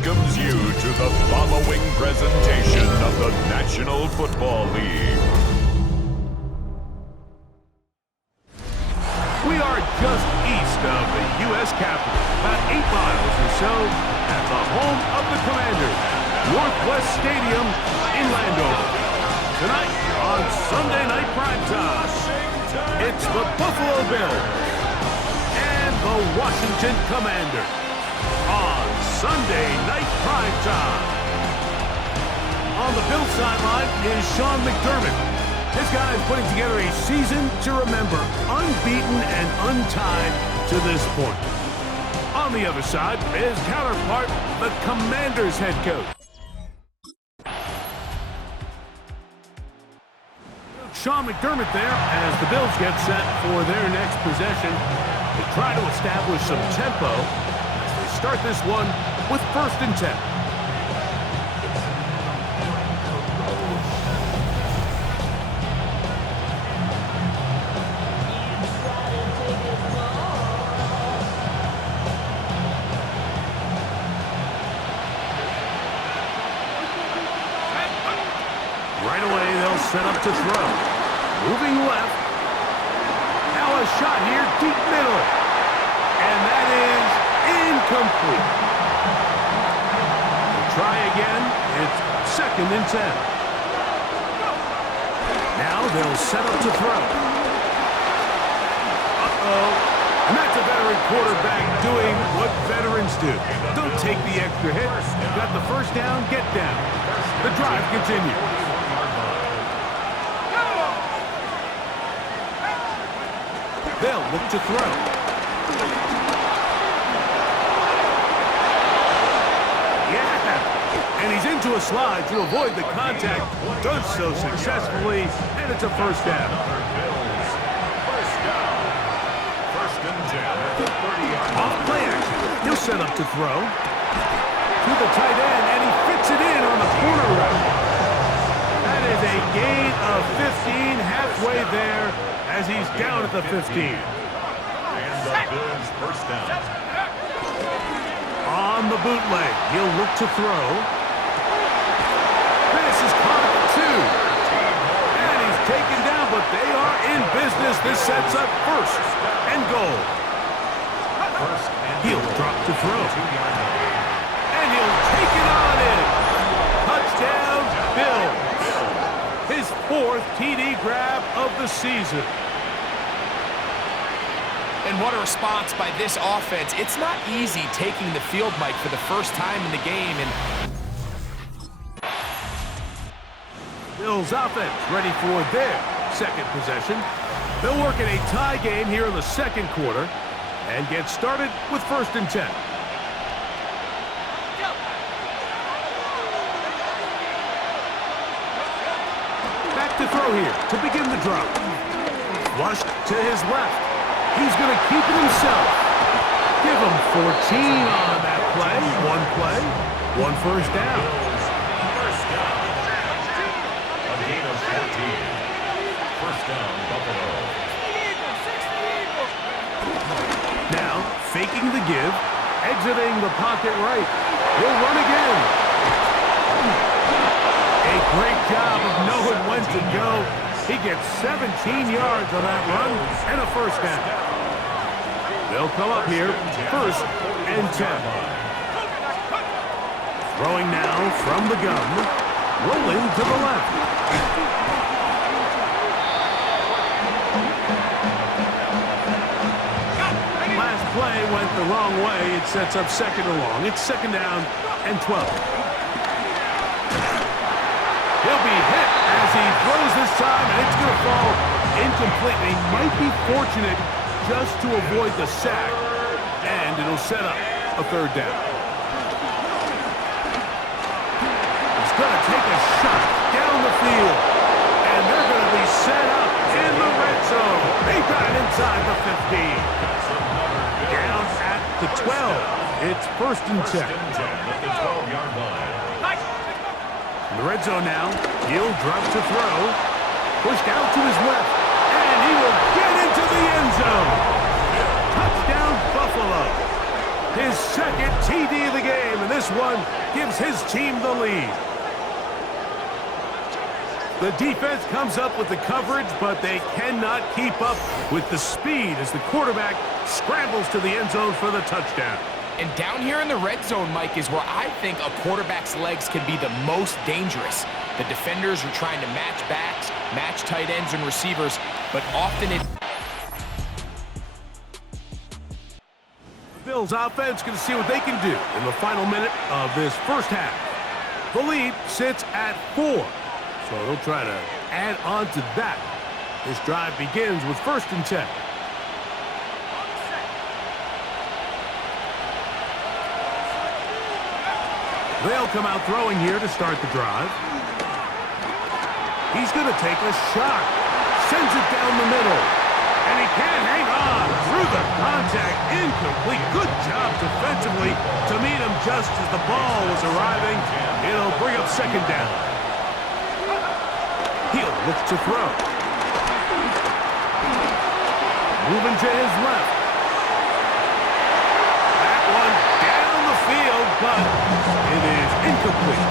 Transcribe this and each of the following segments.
welcomes you to the following presentation of the National Football League. We are just east of the U.S. Capitol, about 8 miles or so, at the home of the Commanders, Northwest Stadium in Landover. Tonight, on Sunday Night Primetime, it's the Buffalo Bills and the Washington Commanders on Sunday Night Primetime. On the Bills sideline is Sean McDermott. This guy is putting together a season to remember, unbeaten and untied to this point. On the other side is counterpart, the Commanders head coach. Sean McDermott there as the Bills get set for their next possession to try to establish some tempo as they start this one with 1st and 10. Right away, they'll set up to throw. Moving left. Now a shot here, deep middle. And that is incomplete. They'll try again. It's 2nd and 10. Now they'll set up to throw. Uh-oh. And that's a veteran quarterback doing what veterans do. Don't take the extra hit. Got the first down, get down. The drive continues. They'll look to throw. Yeah! And he's into a slide to avoid the contact. Does so successfully, and it's a 1st down. First and 10. Off play action. He'll set up to throw. To the tight end, and he fits it in on the corner route. That is a gain of 15, halfway there, as he's down at the 15. And the Bills' 1st down. On the bootleg, he'll look to throw. This is caught at 2. And he's taken down, but they are in business. This sets up 1st and goal. He'll drop to throw. And he'll take it on in. Touchdown, Bills. His 4th TD grab of the season. And what a response by this offense. It's not easy taking the field, Mike, for the first time in the game. And Bills offense ready for their 2nd possession. They'll work in a tie game here in the 2nd quarter and get started with 1st and 10. Back to throw here to begin the drop. Flushed to his left. He's going to keep it himself. Give him 14 on that play. 1 first down. A gain of 14. 1st down, Buffalo. Now, faking the give, exiting the pocket right. He'll run again. A great job of knowing when to go. He gets 17 yards on that run and a 1st down. They'll come up here, 1st and 10. Throwing now from the gun, rolling to the left. Last play went the wrong way. It sets up 2nd and long. It's 2nd down and 12. He'll be hit as he throws this time, and it's going to fall incomplete. He might be fortunate just to avoid the sack, and it'll set up a 3rd down. He's going to take a shot down the field, and they're going to be set up in the red zone. They got it inside the 15. Down at the 12. It's 1st and 10. At the 12-yard line. In the red zone now, he'll drop to throw. Pushed out to his left, and he will get into the end zone. Touchdown, Buffalo. His second TD of the game, and this one gives his team the lead. The defense comes up with the coverage, but they cannot keep up with the speed as the quarterback scrambles to the end zone for the touchdown. And down here in the red zone, Mike, is where I think a quarterback's legs can be the most dangerous. The defenders are trying to match backs, match tight ends and receivers, but often it... The Bills offense going to see what they can do in the final minute of this first half. The lead sits at 4. So they'll try to add on to that. This drive begins with 1st and 10. They'll come out throwing here to start the drive. He's going to take a shot. Sends it down the middle. And he can't hang on through the contact. Incomplete. Good job defensively to meet him just as the ball was arriving. It'll bring up 2nd down. He'll look to throw. Moving to his left. That one down the field, but it is incomplete.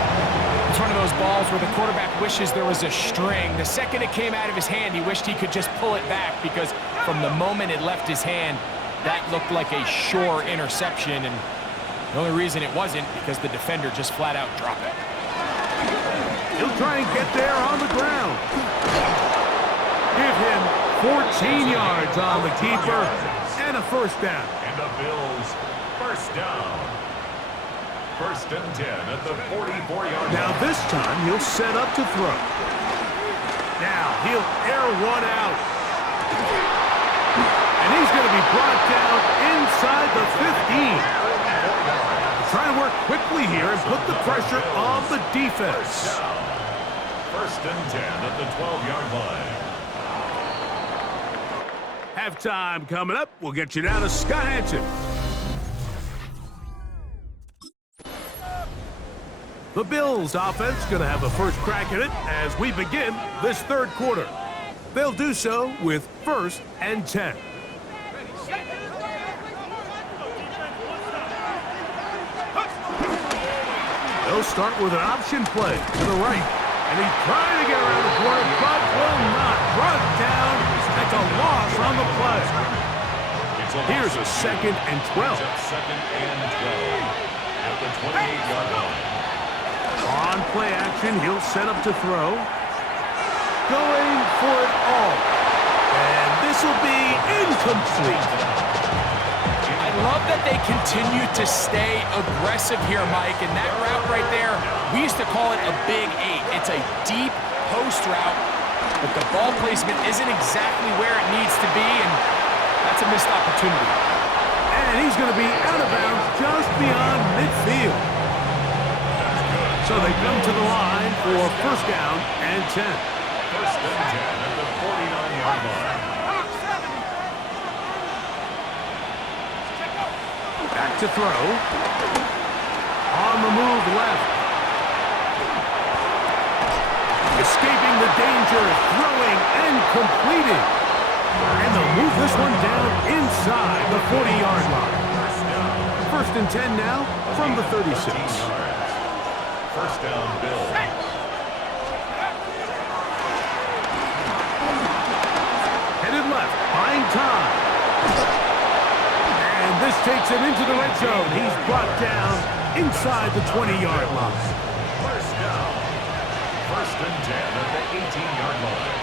It's one of those balls where the quarterback wishes there was a string. The second it came out of his hand, he wished he could just pull it back because from the moment it left his hand, that looked like a sure interception. And the only reason it wasn't because the defender just flat out dropped it. He'll try and get there on the ground. Give him 14 yards on the keeper and a 1st down. And the Bills, 1st down. 1st and 10 at the 44-yard line. Now this time he'll set up to throw. Now he'll air one out. And he's going to be brought down inside the 15. Trying to work quickly here and put the pressure on the defense. 1st and 10 at the 12-yard line. Halftime coming up. We'll get you down to Scott Hansen. The Bills offense going to have a first crack at it as we begin this 3rd quarter. They'll do so with 1st and 10. They'll start with an option play to the right. And he's trying to get around the corner, but will not. Brought down at the loss on the play. Here's a 2nd and 12. 2nd and 12 at the 28-yard line. On play action, he'll set up to throw. Going for it all. And this will be incomplete. I love that they continue to stay aggressive here, Mike, and that route right there, we used to call it a big 8. It's a deep post route, but the ball placement isn't exactly where it needs to be, and that's a missed opportunity. And he's going to be out of bounds just beyond midfield. So they come to the line for 1st down and 10. 1st and 10 at the 49-yard line. Back to throw. On the move left. Escaping the danger, throwing and completing. And they'll move this one down inside the 40-yard line. 1st and 10 now from the 36. 1st down, Bills. Headed left, buying time. And this takes him into the red zone. He's brought down inside the 20-yard line. 1st down. 1st and 10 at the 18-yard line.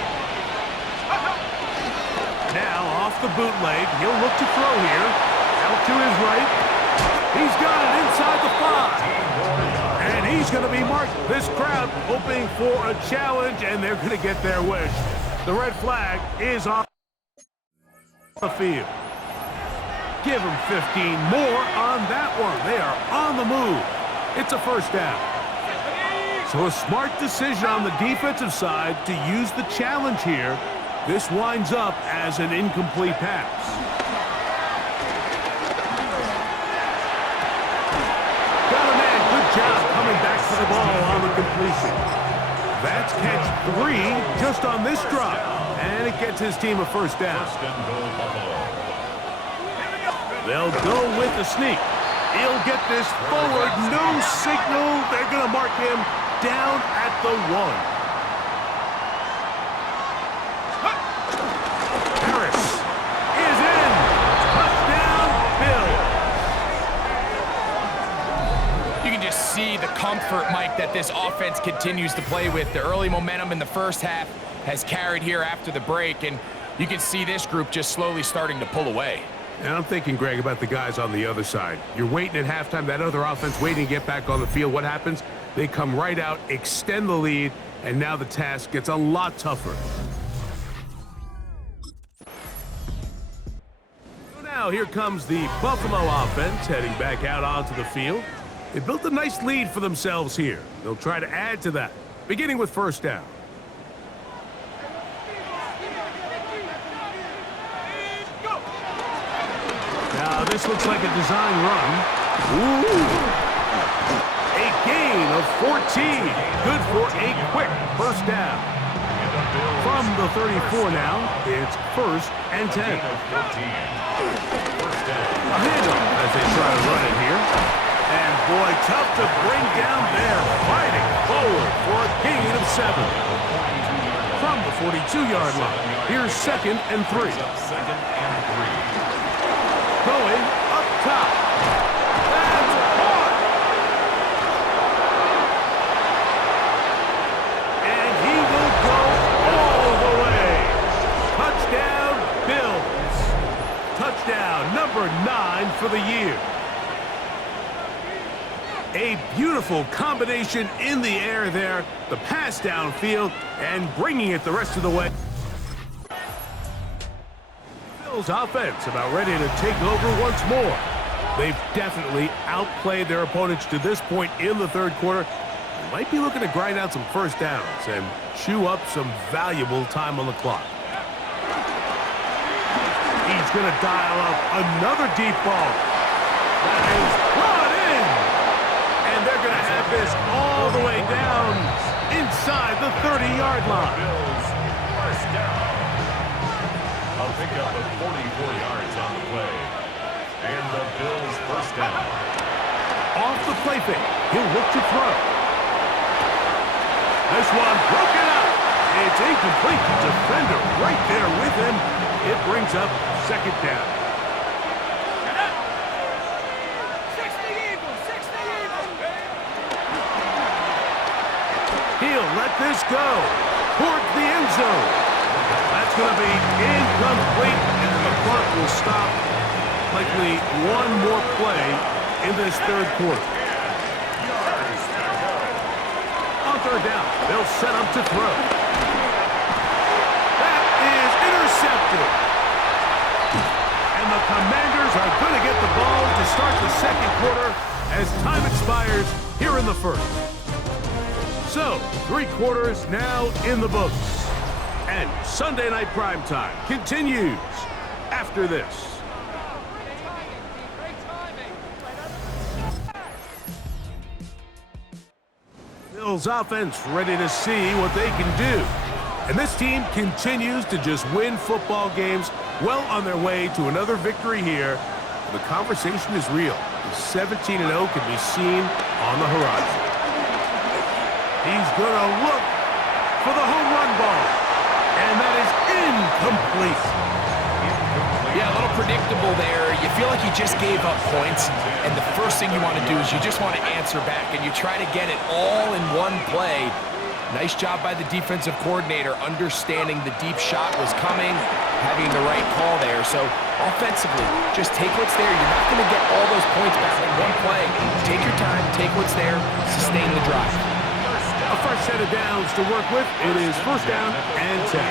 Now off the bootleg, he'll look to throw here. Out to his right. He's got it inside the 5. And he's going to be marked. This crowd hoping for a challenge, and they're going to get their wish. The red flag is on the field. Give them 15 more on that one. They are on the move. It's a 1st down. So a smart decision on the defensive side to use the challenge here. This winds up as an incomplete pass. Got a man. Good job coming back to the ball on the completion. That's catch 3 just on this drop. And it gets his team a 1st down. 1st and goal, Buffalo. They'll go with the sneak. He'll get this forward. No signal. They're going to mark him down at the 1. Harris is in. Touchdown, Bills. You can just see the comfort, Mike, that this offense continues to play with. The early momentum in the first half has carried here after the break, and you can see this group just slowly starting to pull away. And I'm thinking, Greg, about the guys on the other side. You're waiting at halftime, that other offense waiting to get back on the field. What happens? They come right out, extend the lead, and now the task gets a lot tougher. So now here comes the Buffalo offense heading back out onto the field. They built a nice lead for themselves here. They'll try to add to that, beginning with first down. Now this looks like a design run. Ooh! A gain of 14. Good for a quick first down. From the 34 now, it's 1st and 10. A handoff as they try to run it here. And boy, tough to bring down there. Fighting forward for a gain of 7. From the 42-yard line, here's 2nd and 3. Going up top. That's caught. And he will go all the way. Touchdown, Bills. Touchdown number 9 for the year. A beautiful combination in the air there. The pass downfield and bringing it the rest of the way. Bills offense about ready to take over once more. They've definitely outplayed their opponents to this point in the third quarter. They might be looking to grind out some first downs and chew up some valuable time on the clock. He's going to dial up another deep ball. That is brought in. And they're going to have this all the way down inside the 30-yard line. Bills first down. A pickup of 44 yards on the play. And the Bills first down. Off the play fake, he'll look to throw. This one broken up. It's incomplete. Defender right there with him. It brings up 2nd down. He'll let this go toward the end zone. That's going to be incomplete, and the clock will stop. Likely one more play in this third quarter. On 3rd down, they'll set up to throw. That is intercepted. And the Commanders are going to get the ball to start the second quarter as time expires here in the first. So, 3 quarters now in the books. And Sunday Night Primetime continues after this. Bills offense ready to see what they can do. And this team continues to just win football games, well on their way to another victory here. The conversation is real. The 17-0 can be seen on the horizon. He's going to look for the home run ball. And that is incomplete. Yeah, a little predictable there. You feel like he just gave up points, and the first thing you want to do is you just want to answer back, and you try to get it all in one play. Nice job by the defensive coordinator, understanding the deep shot was coming, having the right call there. So offensively, just take what's there. You're not going to get all those points back in one play. Take your time, take what's there, sustain the drive. A fresh set of downs to work with. It is 1st down and 10.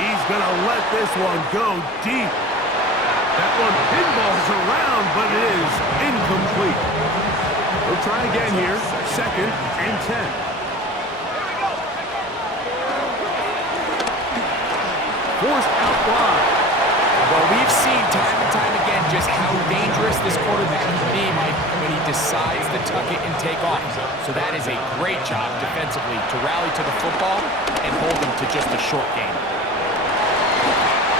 He's going to let this one go deep. That one pinballs around, but it is incomplete. We'll try again here. 2nd and 10. Forced out wide. Well, we've seen time and time again just how dangerous this quarterback can be, Mike, when he decides to tuck it and take off. So that is a great job defensively to rally to the football and hold him to just a short gain.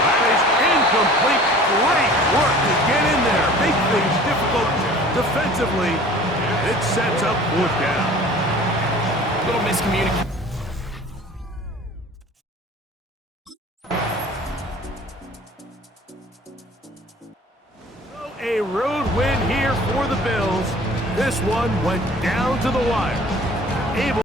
That is incomplete. Great work to get in there. make things difficult defensively. It sets up 4th down. Little miscommunication. A road win here for the Bills. This one went down to the wire. Able